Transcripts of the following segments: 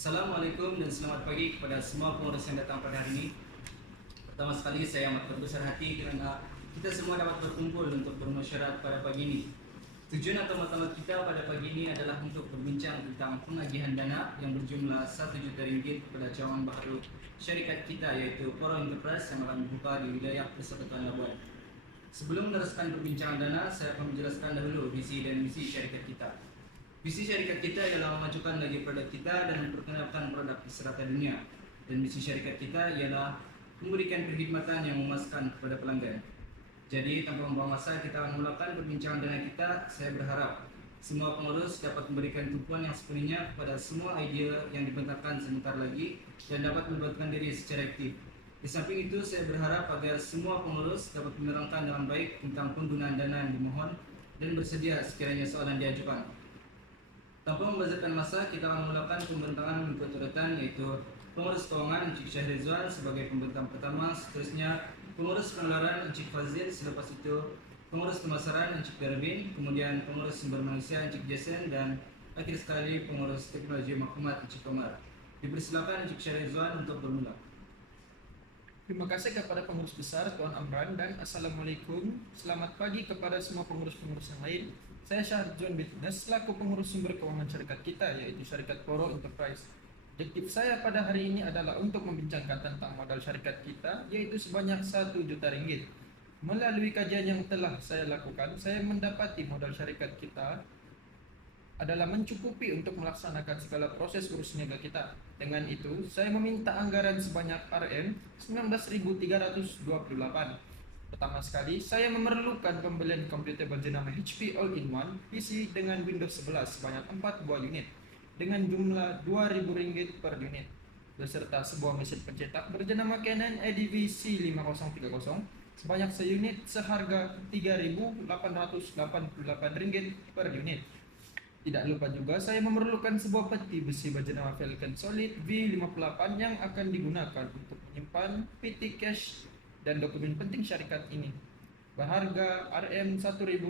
Assalamualaikum dan selamat pagi kepada semua pengurus yang datang pada hari ini. Pertama sekali saya amat berbesar hati kerana kita semua dapat berkumpul untuk bermusyawarah pada pagi ini. Tujuan atau matlamat kita pada pagi ini adalah untuk berbincang tentang penagihan dana yang berjumlah RM1 juta kepada cawangan baharu syarikat kita iaitu Poro Enterprise yang akan dibuka di wilayah Persekutuan Labuan. Sebelum meneruskan perbincangan dana, saya akan menjelaskan dahulu visi dan misi syarikat kita. Visi syarikat kita ialah memajukan lagi produk kita dan memperkenalkan produk di serata dunia. Dan misi syarikat kita ialah memberikan perkhidmatan yang memuaskan kepada pelanggan. Jadi tanpa membuang masa, kita akan mulakan perbincangan dana kita. Saya berharap semua pengurus dapat memberikan tumpuan yang sepenuhnya kepada semua idea yang dibentangkan sebentar lagi dan dapat melibatkan diri secara aktif. Di samping itu, saya berharap agar semua pengurus dapat menerangkan dengan baik tentang penggunaan dana yang dimohon dan bersedia sekiranya soalan diajukan. Tanpa membazirkan masa, kita akan melakukan pembentangan mengikut urutan, yaitu pengurus keuangan Encik Syahrizwan sebagai pembentang pertama, seterusnya pengurus pengeluaran Encik Fazil, selepas itu pengurus pemasaran Encik Darwin, kemudian pengurus sumber manusia Encik Jason, dan akhir sekali pengurus teknologi maklumat Encik Komar. Dipersilakan Encik Syahrizwan untuk bermula. Terima kasih kepada pengurus besar Tuan Amran dan Assalamualaikum. Selamat pagi kepada semua pengurus-pengurus yang lain. Saya Syahrizwan Bitnas selaku pengurus sumber keuangan syarikat kita yaitu syarikat Poro Enterprise. Objektif saya pada hari ini adalah untuk membincangkan tentang modal syarikat kita yaitu sebanyak RM1 juta. Melalui kajian yang telah saya lakukan, saya mendapati modal syarikat kita adalah mencukupi untuk melaksanakan segala proses urus niaga kita. Dengan itu, saya meminta anggaran sebanyak RM19.328. Pertama sekali, saya memerlukan pembelian komputer bernama HP All-in-One PC dengan Windows 11 sebanyak 4 buah unit dengan jumlah RM2.000 per unit, beserta sebuah mesin pencetak bernama Canon ADV C5030 sebanyak seunit seharga RM3.888 per unit. Tidak lupa juga saya memerlukan sebuah peti besi bernama Falcon Solid V58 yang akan digunakan untuk menyimpan PT cash dan dokumen penting syarikat ini berharga RM1.000.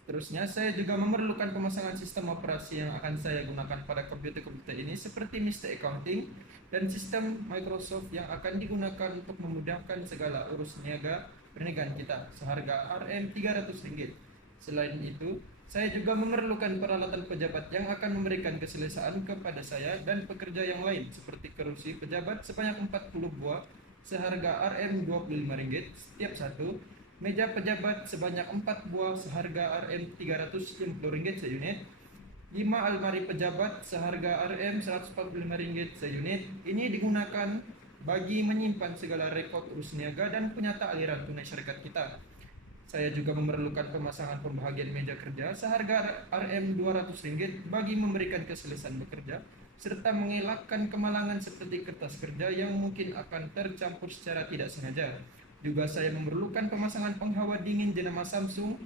Seterusnya saya juga memerlukan pemasangan sistem operasi yang akan saya gunakan pada komputer-komputer ini seperti Mr. Accounting dan sistem Microsoft yang akan digunakan untuk memudahkan segala urus niaga perniagaan kita seharga RM300. Selain itu, saya juga memerlukan peralatan pejabat yang akan memberikan keselesaan kepada saya dan pekerja yang lain seperti kerusi pejabat sebanyak 40 buah seharga RM25 setiap satu, meja pejabat sebanyak 4 buah seharga RM350 seunit, 5 almari pejabat seharga RM145 seunit. Ini digunakan bagi menyimpan segala rekod urus niaga dan penyata aliran tunai syarikat kita. Saya juga memerlukan pemasangan pembahagian meja kerja seharga RM200 bagi memberikan keselesaan bekerja serta mengelakkan kemalangan seperti kertas kerja yang mungkin akan tercampur secara tidak sengaja. Juga saya memerlukan pemasangan penghawa dingin jenama Samsung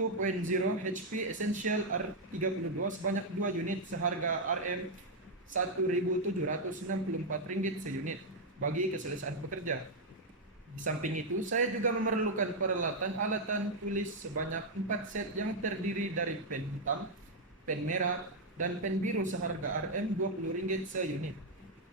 2.0 HP Essential R32 sebanyak 2 unit seharga RM1.764 seunit bagi keselesaan bekerja. Di samping itu, saya juga memerlukan peralatan alatan tulis sebanyak 4 set yang terdiri dari pen hitam, pen merah, dan pen biru seharga RM20 seunit.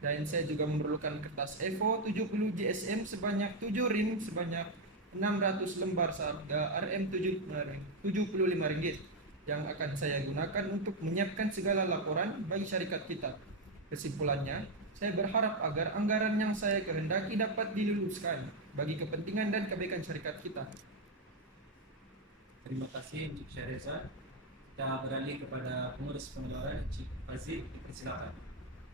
Dan saya juga memerlukan kertas A4 70 GSM sebanyak 7 rim sebanyak 600 lembar seharga RM75 yang akan saya gunakan untuk menyiapkan segala laporan bagi syarikat kita. Kesimpulannya, saya berharap agar anggaran yang saya kehendaki dapat diluluskan bagi kepentingan dan kebaikan syarikat kita. Terima kasih Encik Syahrizwan. Kita beralih kepada pengurus pengeluaran Encik Fazil. Dipersilakan.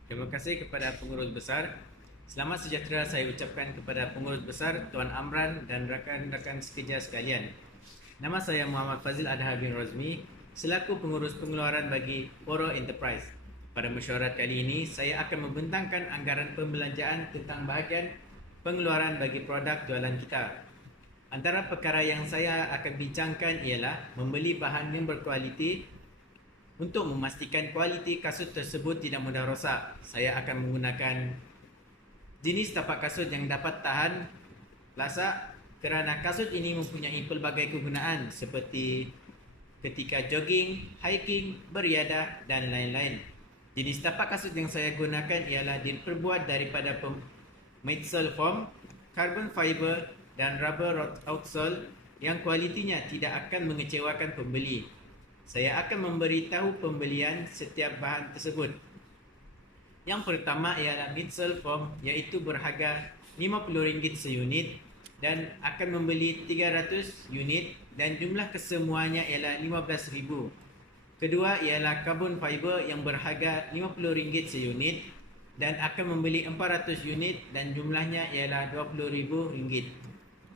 Terima kasih kepada pengurus besar. Selamat sejahtera saya ucapkan kepada pengurus besar Tuan Amran dan rakan-rakan sekerja sekalian. Nama saya Muhammad Fazil Adhar bin Rozmi selaku pengurus pengeluaran bagi Poro Enterprise. Pada mesyuarat kali ini, saya akan membentangkan anggaran pembelanjaan tentang bahagian pengeluaran bagi produk jualan kita. Antara perkara yang saya akan bincangkan ialah membeli bahan yang berkualiti. Untuk memastikan kualiti kasut tersebut tidak mudah rosak, saya akan menggunakan jenis tapak kasut yang dapat tahan lasak kerana kasut ini mempunyai pelbagai kegunaan seperti ketika jogging, hiking, beriadah dan lain-lain. Jenis tapak kasut yang saya gunakan ialah diperbuat daripada methyl foam, carbon fiber dan rubber outsole yang kualitinya tidak akan mengecewakan pembeli. Saya akan memberitahu pembelian setiap bahan tersebut. Yang pertama ialah methyl foam, iaitu berharga RM50 seunit dan akan membeli 300 unit dan jumlah kesemuanya ialah RM15,000. Kedua ialah carbon fiber yang berharga RM50 seunit dan akan membeli 400 unit dan jumlahnya ialah RM20,000.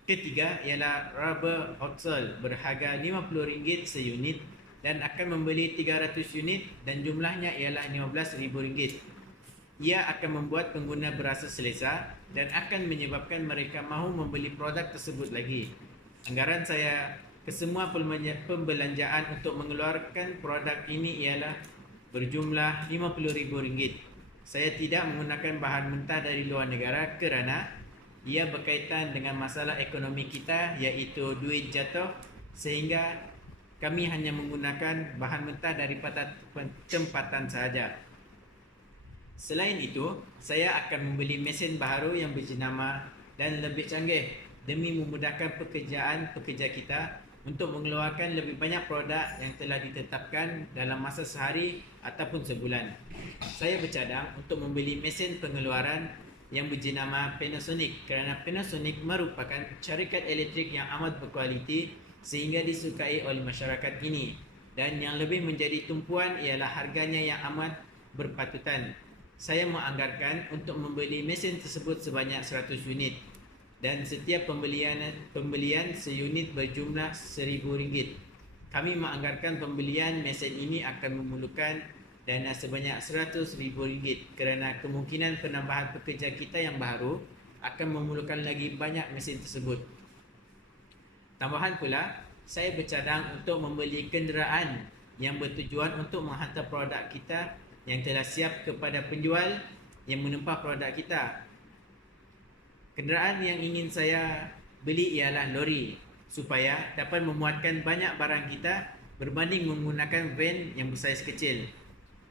Ketiga ialah rubber outsole berharga RM50 seunit dan akan membeli 300 unit dan jumlahnya ialah RM15,000. Ia akan membuat pengguna berasa selesa dan akan menyebabkan mereka mahu membeli produk tersebut lagi. Anggaran saya kesemua pembelanjaan untuk mengeluarkan produk ini ialah berjumlah RM50,000. Saya tidak menggunakan bahan mentah dari luar negara kerana ia berkaitan dengan masalah ekonomi kita, iaitu duit jatuh, sehingga kami hanya menggunakan bahan mentah daripada tempatan sahaja. Selain itu, saya akan membeli mesin baharu yang berjenama dan lebih canggih demi memudahkan pekerjaan pekerja kita untuk mengeluarkan lebih banyak produk yang telah ditetapkan dalam masa sehari ataupun sebulan. Saya bercadang untuk membeli mesin pengeluaran yang berjenama Panasonic kerana Panasonic merupakan syarikat elektrik yang amat berkualiti sehingga disukai oleh masyarakat ini, dan yang lebih menjadi tumpuan ialah harganya yang amat berpatutan. Saya menganggarkan untuk membeli mesin tersebut sebanyak 100 unit dan setiap pembelian seunit berjumlah RM1,000. Kami menganggarkan pembelian mesin ini akan memerlukan dana sebanyak RM100,000 kerana kemungkinan penambahan pekerja kita yang baru akan memerlukan lagi banyak mesin tersebut. Tambahan pula, saya bercadang untuk membeli kenderaan yang bertujuan untuk menghantar produk kita yang telah siap kepada penjual yang menempah produk kita. Kenderaan yang ingin saya beli ialah lori supaya dapat memuatkan banyak barang kita berbanding menggunakan van yang bersaiz kecil.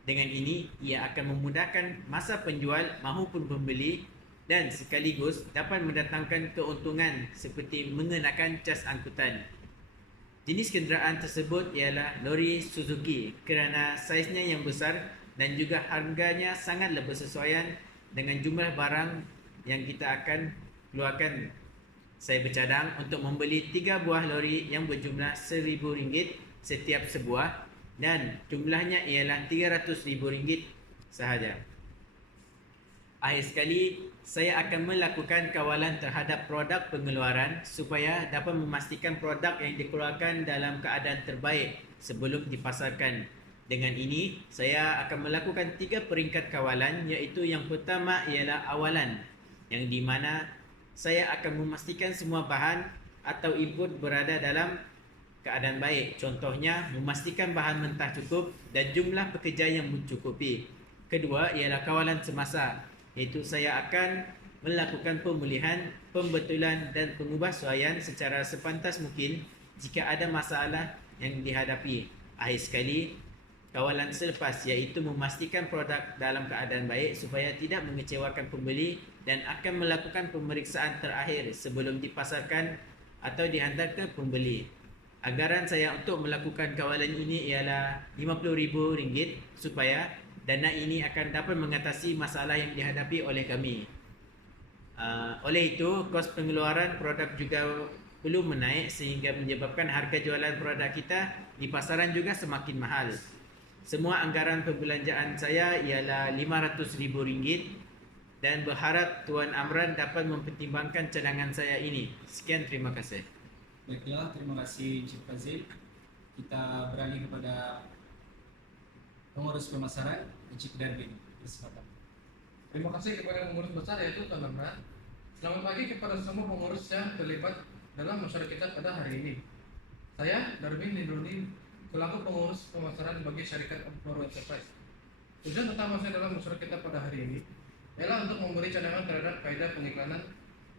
Dengan ini, ia akan memudahkan masa penjual maupun pembeli dan sekaligus dapat mendatangkan keuntungan seperti mengenakan cas angkutan. Jenis kenderaan tersebut ialah lori Suzuki kerana saiznya yang besar dan juga harganya sangatlah bersesuaian dengan jumlah barang yang kita akan keluarkan. Saya bercadang untuk membeli 3 buah lori yang berjumlah RM1,000 setiap sebuah dan jumlahnya ialah RM300,000 sahaja. Akhir sekali, saya akan melakukan kawalan terhadap produk pengeluaran supaya dapat memastikan produk yang dikeluarkan dalam keadaan terbaik sebelum dipasarkan. Dengan ini, saya akan melakukan 3 peringkat kawalan, iaitu yang pertama ialah awalan, yang di mana saya akan memastikan semua bahan atau input berada dalam keadaan baik. Contohnya, memastikan bahan mentah cukup dan jumlah pekerja yang mencukupi. Kedua ialah kawalan semasa, iaitu saya akan melakukan pemulihan, pembetulan dan pengubahsuaian secara sepantas mungkin jika ada masalah yang dihadapi. Akhir sekali, kawalan selepas iaitu memastikan produk dalam keadaan baik supaya tidak mengecewakan pembeli dan akan melakukan pemeriksaan terakhir sebelum dipasarkan atau dihantar ke pembeli. Anggaran saya untuk melakukan kawalan ini ialah RM50,000 supaya dana ini akan dapat mengatasi masalah yang dihadapi oleh kami. Oleh itu, kos pengeluaran produk juga perlu menaik sehingga menyebabkan harga jualan produk kita di pasaran juga semakin mahal. Semua anggaran perbelanjaan saya ialah RM500,000 dan berharap Tuan Amran dapat mempertimbangkan cadangan saya ini. Sekian, terima kasih. Baiklah, terima kasih Encik Fazil. Kita beralih kepada pengurus pemasaran, Encik Darwin. Silakan. Terima kasih kepada pengurus besar yaitu Tuan Amran. Selamat pagi kepada semua pengurus yang terlibat dalam masyarakat kita pada hari ini. Saya Darwin Lindroni, selaku pengurus pemasaran bagi syarikat Amporo Enterprise. Tujuan utama saya dalam masyarakat kita pada hari ini ialah untuk memberi cadangan terhadap kaedah pengiklanan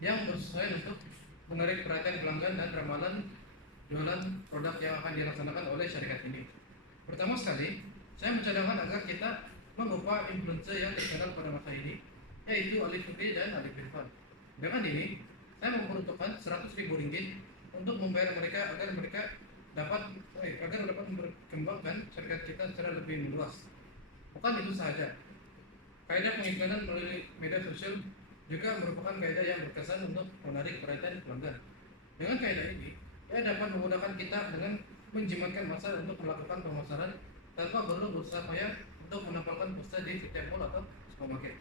yang bersesuaian untuk menarik perhatian pelanggan dan ramalan jualan produk yang akan dilaksanakan oleh syarikat ini. Pertama sekali, saya mencadangkan agar kita mengubah influencer yang terkenal pada masa ini, yaitu Ali Fikri dan Ali Irfan. Dengan ini, saya memperuntukkan 100.000 ringgit untuk membayar mereka agar dapat berkembangkan syarikat kita secara lebih luas. Bukan itu saja, kaidah pengiklanan melalui media sosial juga merupakan kaidah yang berkesan untuk menarik perhatian pelanggan. Dengan kaidah ini, ia dapat memudahkan kita dengan menjimatkan massa untuk melakukan pemasaran tanpa perlu berusaha payah untuk menampilkan poster di setiap mall atau supermarket.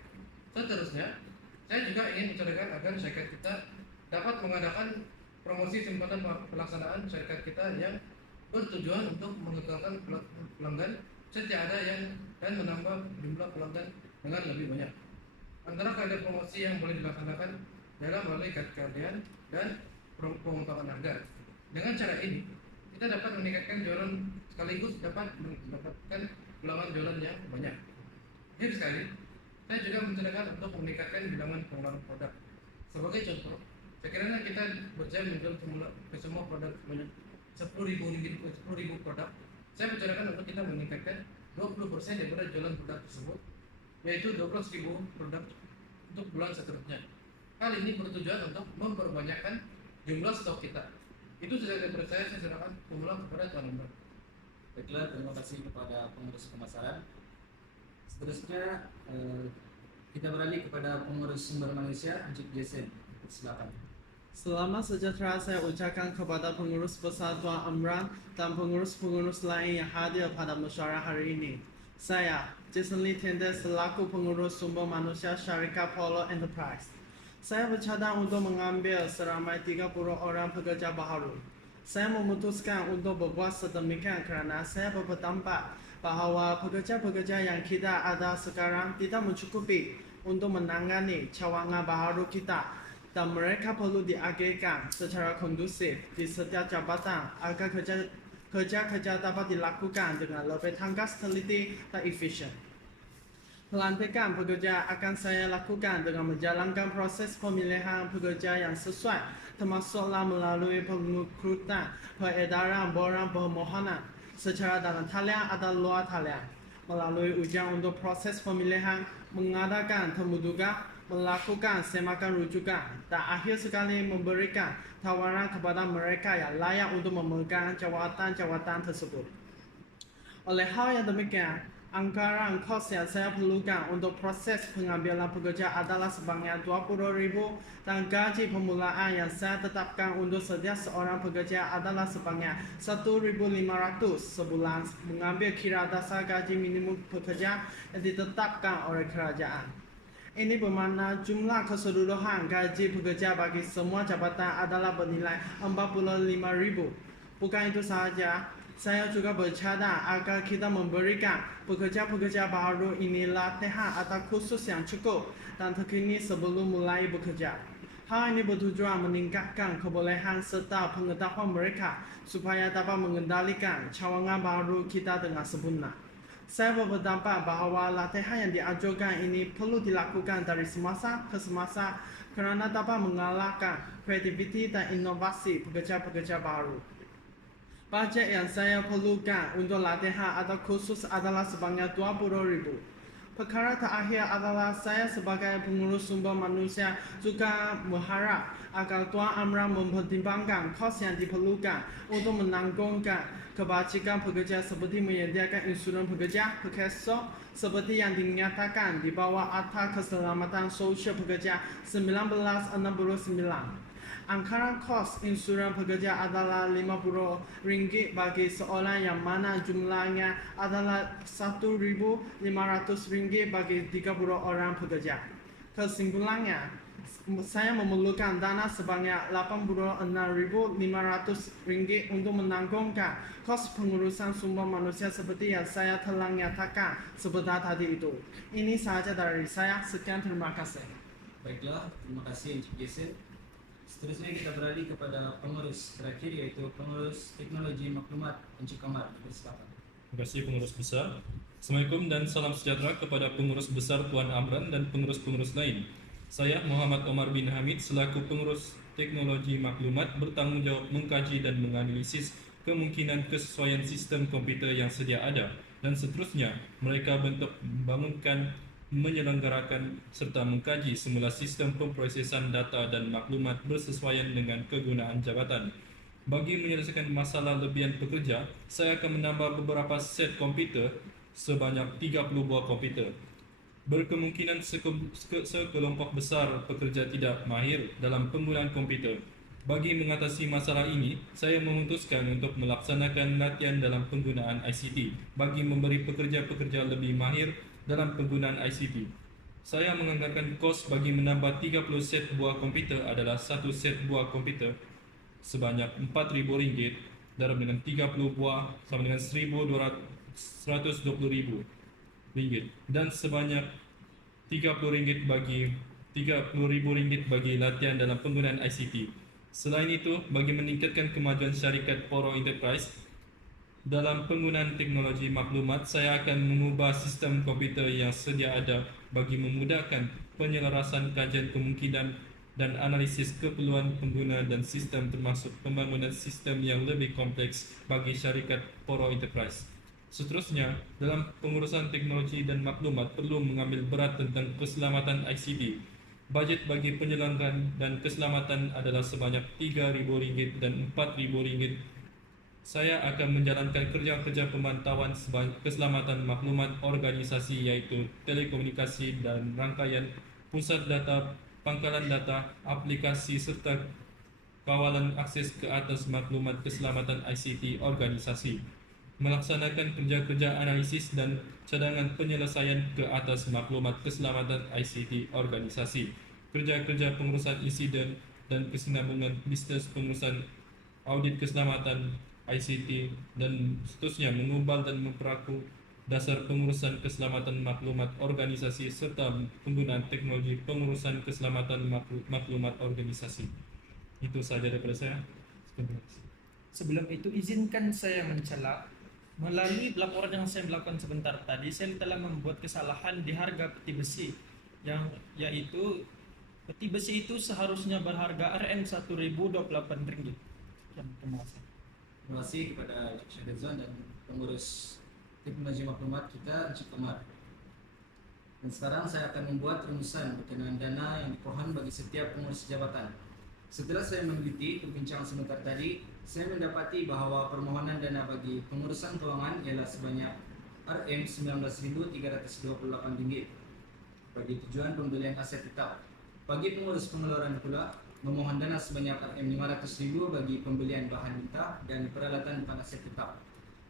Seterusnya, saya juga ingin menceritakan agar syarikat kita dapat mengadakan promosi simpanan pelaksanaan syarikat kita yang bertujuan untuk mengekalkan pelanggan setia ada dan menambah jumlah pelanggan dengan lebih banyak. Antara kaidah promosi yang boleh dilaksanakan dalam melalui keahlian dan pengembangan harga. Dengan cara ini, kita dapat meningkatkan jualan sekaligus dapat mendapatkan bilangan jualan yang banyak. Jadi sekali, saya juga menceritakan untuk meningkatkan bilangan pengeluaran produk. Sebagai contoh, sekiranya kita berjaya menjual ke semua produk sebanyak 10.000 produk, saya menceritakan untuk kita meningkatkan 20% daripada jualan produk tersebut, yaitu 12.000 produk untuk bulan seterusnya. Hal ini bertujuan untuk memperbanyakkan jumlah stok kita. Itu saja dari saya serahkan pemula kepada Tuan Amran. Baiklah, terima kasih kepada pengurus pemasaran. Seterusnya kita beralih kepada pengurus sumber manusia, Encik Jason. Silakan. Selamat sejahtera saya ucapkan kepada pengurus besar Tuan Amran dan pengurus-pengurus lain yang hadir pada musyawarah hari ini. Saya, Jason Lee Tender selaku pengurus sumber manusia syarikat Polo Enterprise. Saya bercadang untuk mengambil seramai 30 orang pekerja baharu. Saya memutuskan untuk berbuat sedemikian kerana saya berpendapat bahawa pekerja-pekerja yang kita ada sekarang tidak mencukupi untuk menangani cawangan baharu kita dan mereka perlu diagihkan secara kondusif di setiap jabatan agar kerja dapat dilakukan dengan lebih tangkas, teliti dan efisien. Pelantikan pekerja akan saya lakukan dengan menjalankan proses pemilihan pekerja yang sesuai, termasuklah melalui pengukrutan peredaran borang permohonan secara dalam talian atau luar talian, melalui ujian untuk proses pemilihan, mengadakan temu duga, melakukan semakan rujukan, dan akhir sekali memberikan tawaran kepada mereka yang layak untuk memegang jawatan-jawatan tersebut. Oleh hal yang demikian, anggaran kos yang saya perlukan untuk proses pengambilan pekerja adalah sebanyak 20.000 dan gaji permulaan yang saya tetapkan untuk setiap seorang pekerja adalah sebanyak 1.500 sebulan mengambil kira dasar gaji minimum pekerja yang ditetapkan oleh kerajaan. Ini bermakna jumlah keseluruhan gaji pekerja bagi semua jabatan adalah bernilai 45.000. Bukan itu sahaja, saya juga bercadang agar kita memberikan pekerja-pekerja baru ini latihan atau kursus yang cukup dan terkini sebelum mulai bekerja. Hal ini bertujuan meningkatkan kebolehan serta pengetahuan mereka supaya dapat mengendalikan cawangan baru kita dengan sempurna. Saya berpendapat bahawa latihan yang dianjurkan ini perlu dilakukan dari semasa ke semasa kerana dapat mengalahkan kreativiti dan inovasi pekerja-pekerja baru. Bajet yang saya perlukan untuk latihan atau kursus adalah sebanyak 20.000. Perkara terakhir adalah saya sebagai pengurus sumber manusia juga berharap agar Tuan Amran mempertimbangkan kos yang diperlukan untuk menanggungkan kebajikan pekerja seperti menyediakan insurans pekerja, perkesok seperti yang dinyatakan di bawah Akta Keselamatan Sosial Pekerja 1969. Anggaran kos insurans pekerja adalah RM50 bagi seorang yang mana jumlahnya adalah RM1,500 bagi 30 orang pekerja. Kesimpulannya, saya memerlukan dana sebanyak RM86,500 untuk menanggungkan kos pengurusan sumber manusia seperti yang saya telah nyatakan sebentar tadi itu. Ini sahaja dari saya. Sekian, terima kasih. Baiklah, terima kasih Encik Jason. Seterusnya kita beralih kepada pengurus terakhir, yaitu pengurus teknologi maklumat, Encik Kamar. Silakan. Terima kasih pengurus besar. Assalamualaikum dan salam sejahtera kepada pengurus besar Tuan Amran dan pengurus-pengurus lain. Saya Muhammad Omar bin Hamid selaku pengurus teknologi maklumat bertanggungjawab mengkaji dan menganalisis kemungkinan kesesuaian sistem komputer yang sedia ada dan seterusnya. Mereka bentuk membangunkan, menyelenggarakan serta mengkaji semula sistem pemprosesan data dan maklumat bersesuaian dengan kegunaan jabatan. Bagi menyelesaikan masalah lebihan pekerja, saya akan menambah beberapa set komputer sebanyak 30 buah komputer. Berkemungkinan sekelompok besar pekerja tidak mahir dalam penggunaan komputer. Bagi mengatasi masalah ini, saya memutuskan untuk melaksanakan latihan dalam penggunaan ICT bagi memberi pekerja-pekerja lebih mahir dalam penggunaan ICT. Saya menganggarkan kos bagi menambah 30 set buah komputer adalah satu set buah komputer sebanyak RM4,000 darab dengan 30 buah sama dengan RM120,000 dan sebanyak RM30 bagi latihan dalam penggunaan ICT. Selain itu, bagi meningkatkan kemajuan syarikat Poro Enterprise dalam penggunaan teknologi maklumat, saya akan mengubah sistem komputer yang sedia ada bagi memudahkan penyelarasan kajian kemungkinan dan analisis keperluan pengguna dan sistem, termasuk pembangunan sistem yang lebih kompleks bagi syarikat Poro Enterprise. Seterusnya, dalam pengurusan teknologi dan maklumat perlu mengambil berat tentang keselamatan ICT. Bajet bagi penyelenggaraan dan keselamatan adalah sebanyak RM3,000 dan RM4,000. Saya akan menjalankan kerja-kerja pemantauan keselamatan maklumat organisasi, iaitu telekomunikasi dan rangkaian, pusat data, pangkalan data, aplikasi serta kawalan akses ke atas maklumat keselamatan ICT organisasi. Melaksanakan kerja-kerja analisis dan cadangan penyelesaian ke atas maklumat keselamatan ICT organisasi. Kerja-kerja pengurusan insiden dan kesinambungan bisnes pengurusan audit keselamatan ICT dan seterusnya, mengubah dan memperaku dasar pengurusan keselamatan maklumat organisasi serta penggunaan teknologi pengurusan keselamatan maklumat organisasi. Itu saja daripada saya. Sebelum itu, izinkan saya mencela. Melalui laporan yang saya melakukan sebentar tadi, saya telah membuat kesalahan di harga peti besi, yaitu peti besi itu seharusnya berharga RM1.028. Terima kasih. Terima kasih kepada Syahrizan dan pengurus teknologi maklumat kita, Encik Omar. Dan sekarang saya akan membuat rumusan berkenaan dana yang dipohon bagi setiap pengurus jabatan. Setelah saya meneliti perbincangan sebentar tadi, saya mendapati bahawa permohonan dana bagi pengurusan keuangan ialah sebanyak RM19,328 bagi tujuan pembelian aset tetap. Bagi pengurus pengeluaran pula, memohon dana sebanyak RM500,000 bagi pembelian bahan mentah dan peralatan depan aset tetap.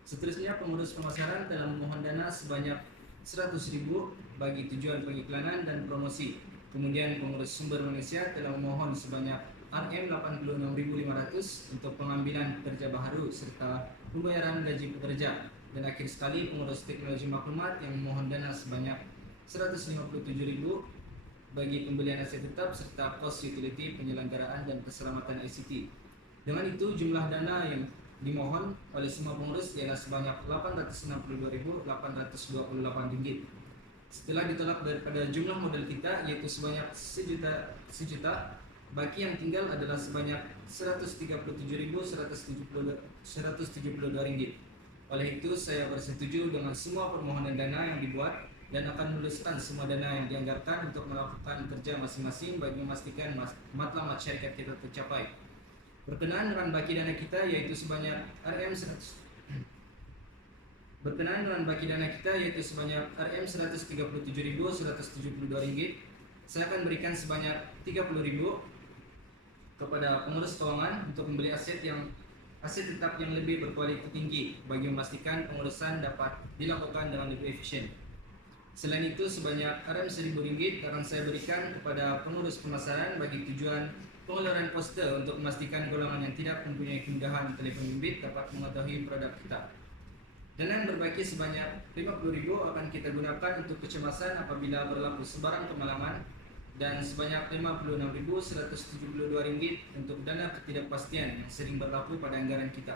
Seterusnya, pengurus pemasaran telah memohon dana sebanyak RM100,000 bagi tujuan pengiklanan dan promosi. Kemudian pengurus sumber manusia telah memohon sebanyak RM86,500 untuk pengambilan pekerja baharu serta pembayaran gaji pekerja. Dan akhir sekali, pengurus teknologi maklumat yang memohon dana sebanyak RM157,000 bagi pembelian aset tetap serta kos utility penyelenggaraan dan keselamatan ICT. Dengan itu, jumlah dana yang dimohon oleh semua pengurus ialah sebanyak RM862,828. Setelah ditolak daripada jumlah modal kita, iaitu sebanyak sejuta, baki yang tinggal adalah sebanyak RM137,172. Oleh itu, saya bersetuju dengan semua permohonan dana yang dibuat dan akan meluluskan semua dana yang dianggarkan untuk melakukan kerja masing-masing bagi memastikan matlamat syarikat kita tercapai. Berkenaan dengan baki dana kita, yaitu sebanyak RM137,172, saya akan berikan sebanyak RM30,000 kepada pengurus keuangan untuk membeli aset tetap yang lebih berkualiti tinggi bagi memastikan pengurusan dapat dilakukan dengan lebih efisien. Selain itu, sebanyak RM1,000 akan saya berikan kepada pengurus pemasaran bagi tujuan pengeluaran poster untuk memastikan golongan yang tidak mempunyai kemudahan telefon bimbit dapat mengetahui produk kita. Dana yang berbaki sebanyak RM50,000 akan kita gunakan untuk kecemasan apabila berlaku sebarang kemalangan, dan sebanyak RM56,172 untuk dana ketidakpastian yang sering berlaku pada anggaran kita.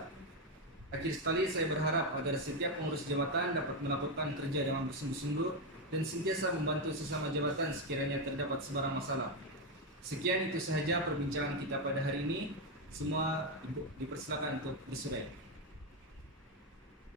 Akhir sekali, saya berharap agar setiap pengurus jabatan dapat melakukan kerja dengan bersungguh-sungguh dan sentiasa membantu sesama jabatan sekiranya terdapat sebarang masalah. Sekian, itu sahaja perbincangan kita pada hari ini. Semua dipersilakan untuk bersurai.